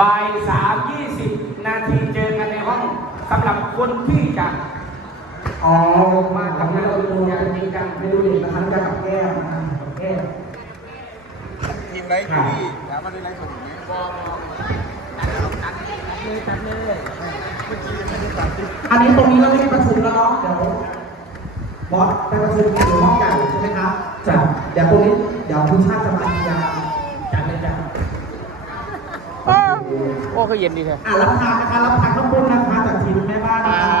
บ่ายสามยี่สิบนาทีเจอกันในห้องสำหรับคนที่จะอ๋อมาทำงานดูงานจริงจังไปดูเด็กนะคะกับแก้มนะกับแก้มทีมไลฟ์ที่ถามว่าได้ไลฟ์สดอยู่ไหมอันนี้ตรงนี้เราไม่ได้ประชุมแล้วเนาะเดี๋ยวบอสไปประชุมกันอยู่ห้องใหญ่ใช่ไหมครับจ้ะเดี๋ยวตรงนี้เดี๋ยวคุณชาติจะมาทียา จัดเลยจ้ะ โอ้ โอ้คือเย็นดีแท้อะรับทานนะคะรับทานข้าวปุ้นนะคะจากทีมแม่บ้านนะคะ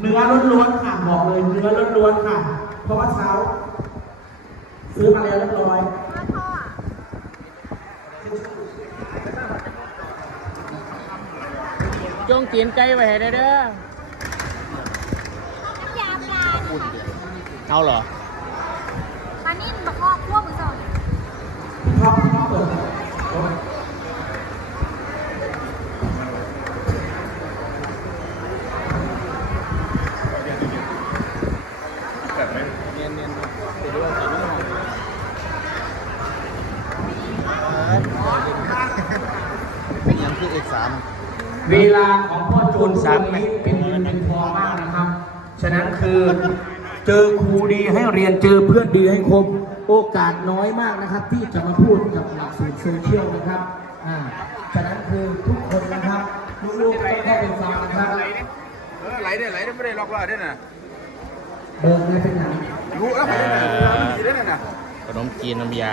เนื้อล้วนๆค่ะบอกเลยเนื้อล้วนๆค่ะ เพราะว่าเช้า ซื้อมาแล้วเรียบร้อยจงเตียนไก่ไว้ให้ได้เด้อน้ำยาปลานะคะเอาเหรอ ปลานิ่มบักงอกคั่วมือสอง ชอบชอบเปิด เนียนเนียนเดี๋ยวดูว่าใส่ลูกหอมยังคือเอกสาม เวลา ของพ่อโจนสามนี้เป็นเงินเป็นทองมากนะครับ ฉะนั้นคือเจอครูดีให้เรียนเจอเพื่อนดีให้คบโอกาสน้อยมากนะครับ ที่จะมาพูดกับหลักสูตรโซเชียลนะครับอ่าฉะนั้นคือทุกคนนะครับลูกๆต้องเข้าไปฟังนะครับเออไหลได้ไหลได้ไม่ได้ล็อกล้อได้น่ะเบิร์เลยเป็นอย่างรู้แล้วไหลได้น่ะดีได้น่ะขนมจีนน้ำยา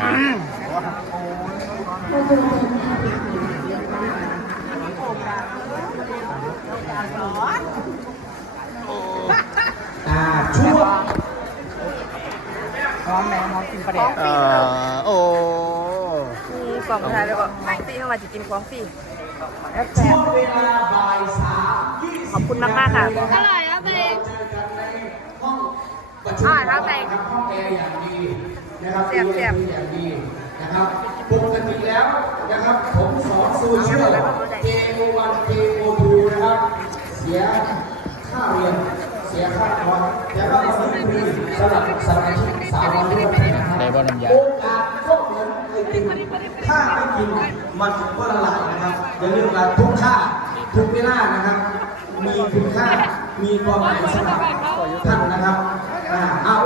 อ่าช่วงเอ่อโอ้มีกล่องไทยแล้วก็ของฟรีเข้ามาจะกินของฟรีช่วงเวลาบ่ายสามยี่สิบขอบคุณมากมากๆค่ะอร่อยแล้วเบงห้องประชุมอ่าครับแต่นะครับห้องแอร์อย่างดีนะครับเสียบเสียบดูแลอย่างดีนะครับปกติแล้วนะครับผมสอนโซเชียล JO1 JO2 นะครับเสียค่าเรียน เสียค่าคอร์สแต่ว่าเราไม่มีสำหรับสมาชิกสาวน้อยด้วยนะครับได้บ่น้ำยาโอกาสก็เหมือนไอติมถ้าไม่กินมันก็ละลายนะครับอย่าลืมว่าทุกค่าทุกเวลานะครับ มีคุณค่ามีความหมายสำหรับท่านนะครับอ่าเอา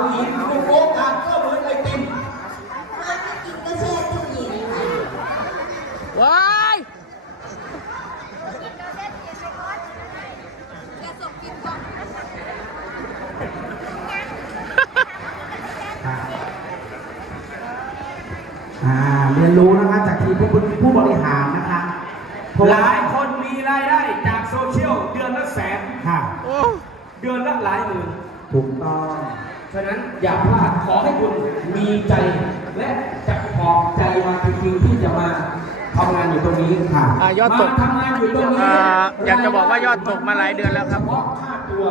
อ่าเรียนรู้นะคะจากทีมผู้ผู้บริหารนะคะเพระหว่ลายคนมีรายได้จากโซเชียลเดือนละแสน ค่ะโอ้เดือนละหลายหมื่น ถูกต้อง ฉะนั้นอย่าพลาดขอให้คุณมีใจ และจะขอบใจมาจริงๆที่จะมาทำงานอยู่ตรงนี้ค่ะอ่ายอดตกมาทำงานอยู่ตรงนี้อ่าอยากจะบอกว่ายอดตกมาหลายเดือนแล้วครับ เฉพาะค่าตัว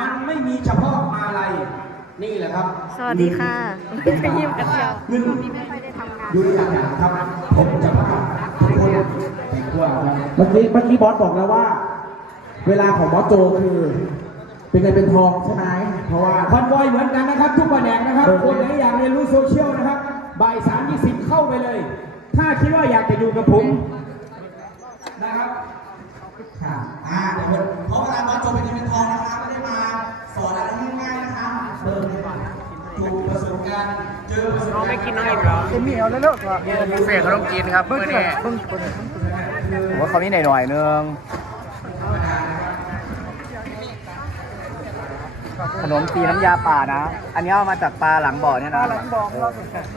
มันไม่มีเฉพาะมาลัย นี่แหละครับ สวัสดีค่ะไปยิ้มกันเดียวหนึ่งไม่ค่อยได้ทำงานดูตัวอย่างครับ ผมจะพาทุกคนแต่งตัวเมื่อกี้เมื่อกี้บอสบอกแล้วว่า เวลาของบอสโจคือ เป็นเงินเป็นทองใช่ไหมเพราะว่าคอนวอยเหมือนกันนะครับ ทุกแผนกนะครับเออคนไหนอยากเรียนรู้โซเชียลนะครับ บ่ายสามยี่สิบเข้าไปเลย ถ้าคิดว่าอยากจะอยู่กับผมนะครับค่ะอ่าเดี๋ยวเพราะเวลาบอสโจเป็นเงินเป็นทองนะคะไอนดูประสบการณ์เจอประสบน้องการณ์ไม่กินน้องอิ่มเหรอเป็นเหนียวแล้วเลิกบุฟเฟ่ต์ขนมจีนครับเมื่อนี้ผมว่าเขานี่หน่อยๆนึงขนมจีนน้ำยาป่านะ อันนี้เอามาจากปลาหลังบ่อเนี่ยนะ ปลาหลังบ่อ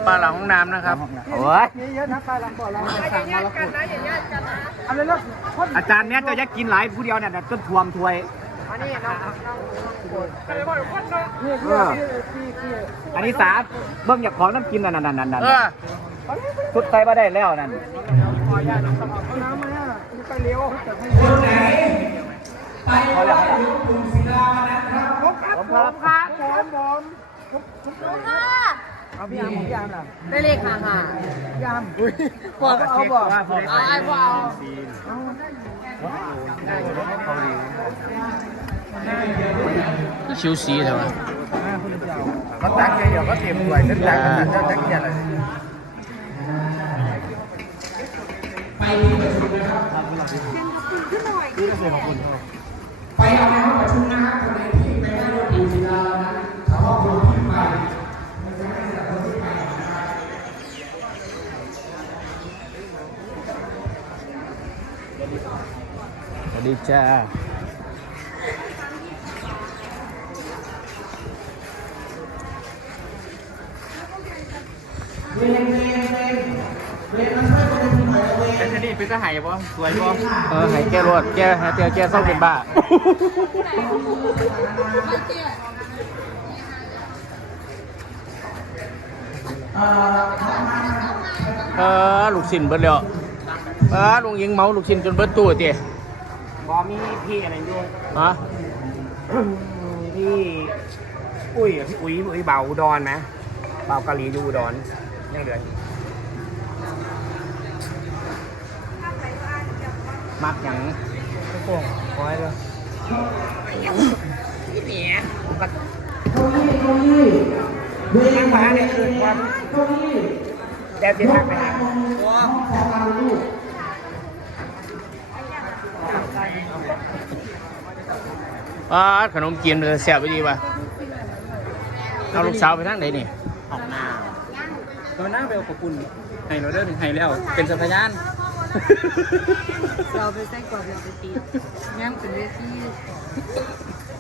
ปลาหลังห้องน้ำนะครับโอ้ยอาจารย์เนี่ยจะยักกินหลายผู้เดียวเนี่ยจนท่วมถ้วย เอออันนี้สาเบิ้งอยากของน้ำกินนั่นนั่นนั่นนั่นสุดใจมาได้แล้วนั่นคนไหนไปไหว้หลวงปู่ศิลาวันนั้นครับผมครับค่ะได้เลขค่ะค่ะบอกเอาบอกเอาไอ้พวกเอาชิวซีใช่ไหมก็ตักเดียวก็เต็มถ้วยเส้นแตกกันจะจะกินอะ ไรไปที่ประชุมครับขึ้นหน่อยนี่ก็เสียขอบคุณครับไปเอาในห้องประชุมนะครับคนไหนที่ไปได้รถปูศิลานั้นถ้าพ่อครูที่ไปมันจะไม่ได้คนที่ไปนะครับสวัสดีจ้า เวรเวรเวรเวรมาช่วยคนในหน่อยเวรแต่ที่นี่เป็นก็หายบ่สวยบ่เออให้แก้รวดแกให้เตียวแกส่งเป็นบ้าเออลูกชิ้นเบิดแล้วเออลุงยิงเมาลูกชิ้นจนเบิดตู้เตี้ยบ่มีพี่อะไรด้วยฮะพี่อุ้ยอะพี่อุ้ยอุ้ยเบาอุดรนะเบาเกาหลีอยู่อุดร ยังเหลืออยู่มักหยังก็พวกคอยเลยนี่เนี่ยก็เก้าอี้เก้าอี้เวรนั่งมาเนี่ยคือความเก้าอี้แดดจะทักไปหาของเราลูกอ่าขนมจีนมันจะแซ่บไปดีป่ะเอาลูกสาวไปทางไหนนี่ออกหน้า เราหน้าเบลขอบคุณให้เราเดินให้แล้ว เป็นสัพยาน เราไปใส่กรอบเราไปตีแง่งเป็นเวที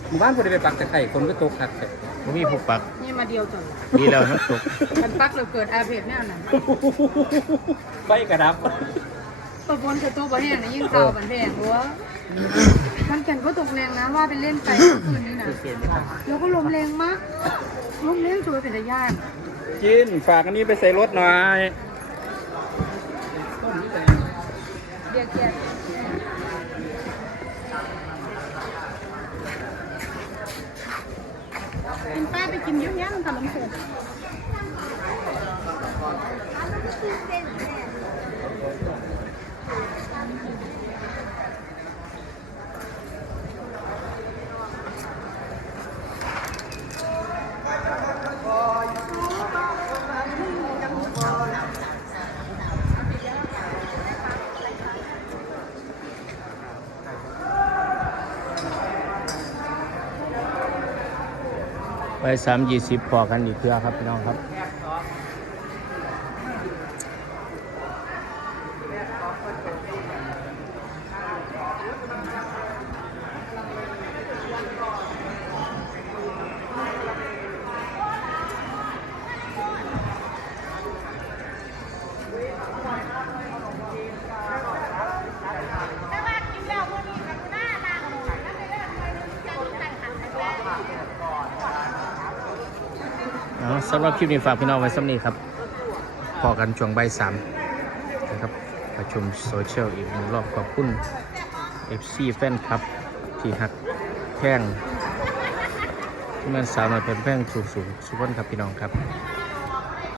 หมู่บ้านพอดีไปปักตะไคร่คนก็ตกหักเลยบ่มีผูกปักนี่มาเดียวจนดีแล้วนะตกมันปักเราเกิดอาเพศแน่นอนไฟกระดับตบนกระตู้บ่แห้งนะยิ่งเก่าบันแพงหัวมันแก่นก็ตกแรงนะว่าเป็นเล่นไปคืนนี้นะเสียไหมครับแล้วก็ลมแรงมากลมแรงจนเป็นตะย่าน จินฝากอันนี้ไปใส่รถหน่อยเดียกเกียกินป้าไปกินเยอะแยะมันทำน้ำเสือ ไปสามยี่สิบพอกันอีกเพื่อครับพี่น้องครับ สำหรับคลิปนี้ฝากพี่น้องไว้สำนีครับพอกันช่วงใบสามนะครับประชุมโซเชียลอีกหนึ่งรอบขอบคุณ FC แฟนครับ ที่หักแท่งที่มันสาวน้อยเป็นแป้งสูงสูงสุดครับพี่น้องครับ